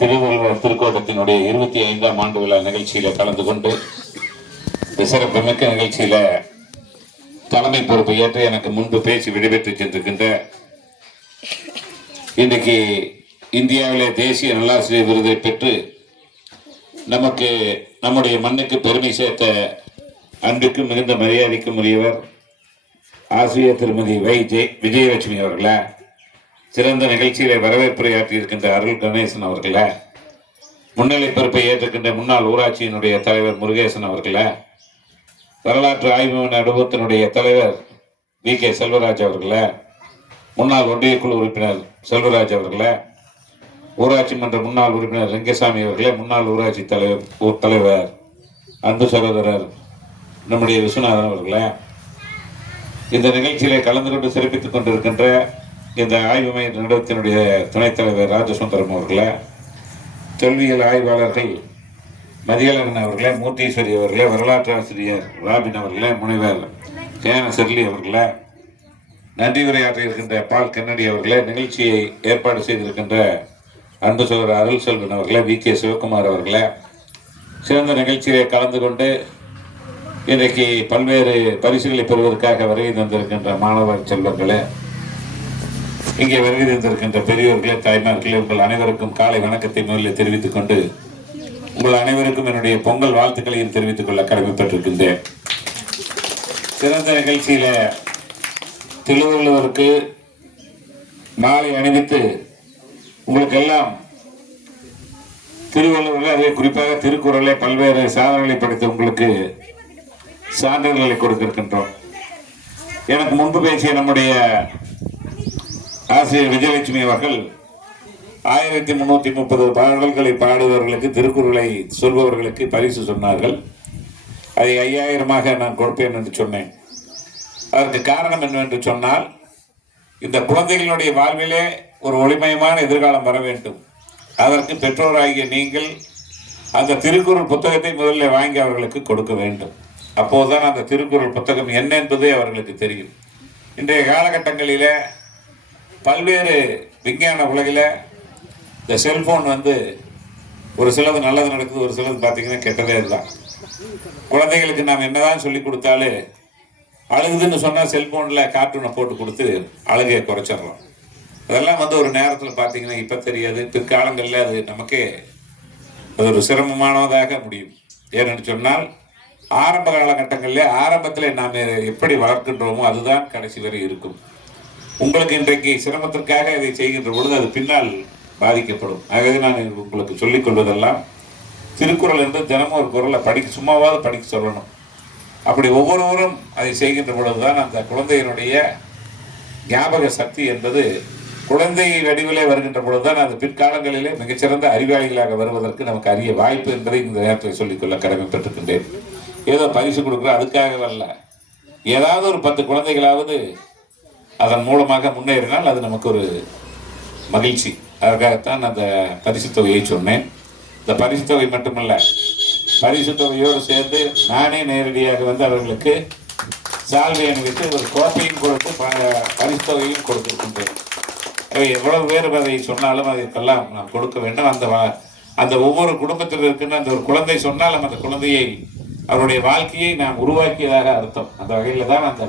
திருவள்ளுவர் திருக்கோட்டத்தினுடைய இருபத்தி ஐந்தாம் ஆண்டு விழா நிகழ்ச்சியில கலந்து கொண்டு இந்த சிறப்புமிக்க நிகழ்ச்சியில தலைமை பொறுப்பு ஏற்று எனக்கு முன்பு பேசி விடைபெற்று சென்றிருக்கின்ற இன்றைக்கு இந்தியாவிலே தேசிய நல்லாசிரியர் விருதை பெற்று நமக்கு நம்முடைய மண்ணுக்கு பெருமை சேர்த்த அன்புக்கும் மிகுந்த மரியாதைக்கும் உரியவர் ஆசிரியர் திருமதி வை ஜெய் விஜயலட்சுமி அவர்களே. சிறந்த நிகழ்ச்சியிலே வரவேற்புரையாற்றி இருக்கின்ற அருள் கணேசன் அவர்கள முன்னிலை பொறுப்பை ஏற்றிருக்கின்ற முன்னாள் ஊராட்சியினுடைய தலைவர் முருகேசன் அவர்கள வரலாற்று ஆய்வு நடுவத்தினுடைய தலைவர் வி. கே. செல்வராஜ் அவர்கள முன்னாள் ஒன்றிய குழு உறுப்பினர் செல்வராஜ் அவர்கள ஊராட்சி மன்ற முன்னாள் உறுப்பினர் ரெங்கசாமி அவர்களே முன்னாள் ஊராட்சி தலைவர் ஊர் தலைவர் அன்பு சகோதரர் நம்முடைய விஸ்வநாதன் அவர்களே இந்த நிகழ்ச்சியிலே கலந்து கொண்டு சிறப்பித்துக் கொண்டிருக்கின்ற இந்த ஆய்வு மைய நிறுவனத்தினுடைய துணைத் தலைவர் ராஜசுந்தரம் அவர்களை தொல்வியல் ஆய்வாளர்கள் மதியழகன் அவர்களே மூர்த்தீஸ்வரி அவர்களே வரலாற்று ஆசிரியர் ராபின் அவர்களே முனைவர் கேன செர்லி அவர்களே நன்றி உரையாற்ற இருக்கின்ற பால் கண்ணடி அவர்களே நிகழ்ச்சியை ஏற்பாடு செய்திருக்கின்ற அன்பு சோதரர் அருள் செல்வன் அவர்களே வி கே சிவகுமார் அவர்களே சிறந்த நிகழ்ச்சியிலே கலந்து கொண்டு இன்றைக்கு பல்வேறு பரிசுகளை பெறுவதற்காக வருகை தந்திருக்கின்ற மாணவர் செல்வர்களே இங்கே வருகை தந்திருக்கின்ற பெரியோர்களே தாய்மார்களே உங்கள் அனைவருக்கும் காலை வணக்கத்தை முதலில் தெரிவித்துக் கொண்டு உங்கள் அனைவருக்கும் என்னுடைய பொங்கல் வாழ்த்துக்களையும் தெரிவித்துக் கொள்ள கடமைப்பட்டிருக்கின்றேன். சிறந்த நிகழ்ச்சியில திருவள்ளுவருக்கு மாலை அணிவித்து உங்களுக்கு எல்லாம் திருவள்ளுவரில் அதே குறிப்பாக திருக்குறளை பல்வேறு சாதனைகளை படித்து உங்களுக்கு சான்றிதழ்களை கொடுத்திருக்கின்றோம். எனக்கு முன்பு பேசிய நம்முடைய ஆசிரியர் விஜயலட்சுமி அவர்கள் ஆயிரத்தி முந்நூற்றி முப்பது பாடல்களை பாடுபவர்களுக்கு திருக்குறளை சொல்பவர்களுக்கு பரிசு சொன்னார்கள். அதை ஐயாயிரமாக நான் கொடுப்பேன் என்று சொன்னேன். அதற்கு காரணம் என்னவென்று சொன்னால் இந்த குழந்தைகளுடைய வாழ்விலே ஒரு ஒளிமயமான எதிர்காலம் வர வேண்டும். அதற்கு பெற்றோராகிய நீங்கள் அந்த திருக்குறள் புத்தகத்தை முதல்ல வாங்கி அவர்களுக்கு கொடுக்க வேண்டும். அப்போதுதான் அந்த திருக்குறள் புத்தகம் என்ன என்பதே அவர்களுக்கு தெரியும். இன்றைய காலகட்டங்களிலே பல்வேறு விஞ்ஞான உலகில் இந்த செல்ஃபோன் வந்து ஒரு சிலது நல்லது நடக்குது ஒரு சிலது பார்த்தீங்கன்னா கெட்டதே இதுதான் குழந்தைகளுக்கு நாம் என்னதான் சொல்லி கொடுத்தாலே அழுகுதுன்னு சொன்னால் செல்ஃபோனில் கார்ட்டூனை போட்டு கொடுத்து அழுகையை குறைச்சிடுறோம். அதெல்லாம் வந்து ஒரு நேரத்தில் பார்த்தீங்கன்னா இப்போ தெரியாது. பிற்காலங்களில் அது நமக்கே அது ஒரு சிரமமானதாக முடியும். ஏன்னு சொன்னால் ஆரம்ப காலகட்டங்களில் ஆரம்பத்தில் நாம் எப்படி வளர்க்கின்றோமோ அதுதான் கடைசி வரை இருக்கும். உங்களுக்கு இன்றைக்கு சிரமத்திற்காக இதை செய்கின்ற பொழுது அது பின்னால் பாதிக்கப்படும். ஆகவே நான் உங்களுக்கு சொல்லிக் கொள்வதெல்லாம் திருக்குறள் என்று தினமும் ஒரு குரலை படிக்க சும்மாவாவது படிக்க சொல்லணும். அப்படி ஒவ்வொருவரும் அதை செய்கின்ற பொழுதுதான் அந்த குழந்தையினுடைய ஞாபக சக்தி என்பது குழந்தை வடிவிலே வருகின்ற பொழுதுதான் அது பிற்காலங்களிலே மிகச்சிறந்த அறிவாளிகளாக வருவதற்கு நமக்கு அரிய வாய்ப்பு என்பதை இந்த நேரத்தில் சொல்லிக்கொள்ள கடமைப்பட்டிருக்கின்றேன். ஏதோ பரிசு கொடுக்குறோம் அதுக்காக அல்ல ஏதாவது ஒரு பத்து குழந்தைகளாவது அதன் மூலமாக முன்னேறினால் அது நமக்கு ஒரு மகிழ்ச்சி. அதற்காகத்தான் அந்த பரிசு தொகையை சொன்னேன். இந்த பரிசு தொகை மட்டுமல்ல பரிசு தொகையோடு சேர்ந்து நானே நேரடியாக வந்து அவர்களுக்கு சால்வை அணிவித்து ஒரு கோப்பையும் கொடுத்து ப- பரிசு தொகையும் கொடுத்திருக்கின்றேன். அவை எவ்வளவு பேர் அதை சொன்னாலும் அதற்கெல்லாம் நாம் கொடுக்க வேண்டும். அந்த வா- அந்த ஒவ்வொரு குடும்பத்தில் இருக்கின்ற அந்த ஒரு குழந்தை சொன்னாலும் அந்த குழந்தையை அவருடைய வாழ்க்கையை நாம் உருவாக்கியதாக அர்த்தம். அந்த வகையில் தான் அந்த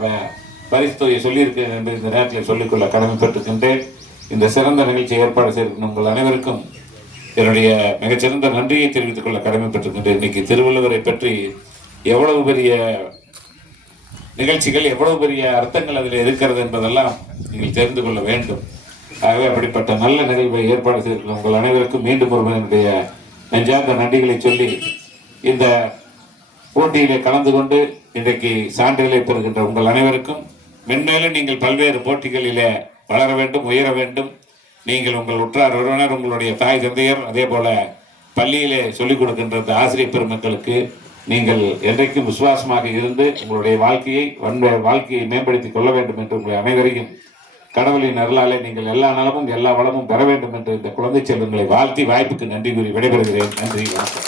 பரிசுத்தொகையை பரிசு தொகையை சொல்லியிருக்கிறேன் என்று இந்த நேரத்தில் சொல்லிக்கொள்ள கடமைப்பட்டிருக்கின்றேன். இந்த சிறந்த நிகழ்ச்சி ஏற்பாடு செய்திருக்கும் உங்கள் அனைவருக்கும் என்னுடைய மிகச்சிறந்த நன்றியை தெரிவித்துக் கொள்ள கடமைப்பட்டிருக்கின்றேன். இன்னைக்கு திருவள்ளுவரை பற்றி எவ்வளவு பெரிய நிகழ்ச்சிகள் எவ்வளவு பெரிய அர்த்தங்கள் அதில் இருக்கிறது என்பதெல்லாம் நீங்கள் தெரிந்து கொள்ள வேண்டும். ஆகவே அப்படிப்பட்ட நல்ல நிகழ்வை ஏற்பாடு செய்திருக்கிற உங்கள் அனைவருக்கும் மீண்டும் ஒரு என்னுடைய நெஞ்சார்ந்த நன்றிகளை சொல்லி இந்த போட்டியிலே கலந்து கொண்டு இன்றைக்கு சான்றிதழை பெறுகின்ற உங்கள் அனைவருக்கும் மென்மேலும் நீங்கள் பல்வேறு போட்டிகளிலே வளர வேண்டும் உயர வேண்டும். நீங்கள் உங்கள் உற்றார் உறவினர் உங்களுடைய தாய் தந்தையர் அதே போல பள்ளியிலே சொல்லிக் கொடுக்கின்ற ஆசிரியர் பெருமக்களுக்கு நீங்கள் என்றைக்கும் விசுவாசமாக இருந்து உங்களுடைய வாழ்க்கையை வன்மை வாழ்க்கையை மேம்படுத்திக் கொள்ள வேண்டும் என்று உங்களை அனைவரையும் கடவுளின் அருளாலே நீங்கள் எல்லா நலமும் எல்லா வளமும் பெற வேண்டும் என்று இந்த குழந்தை செல்வங்களை வாழ்த்தி வாய்ப்புக்கு நன்றி கூறி விடைபெறுகிறேன். நன்றி வணக்கம்.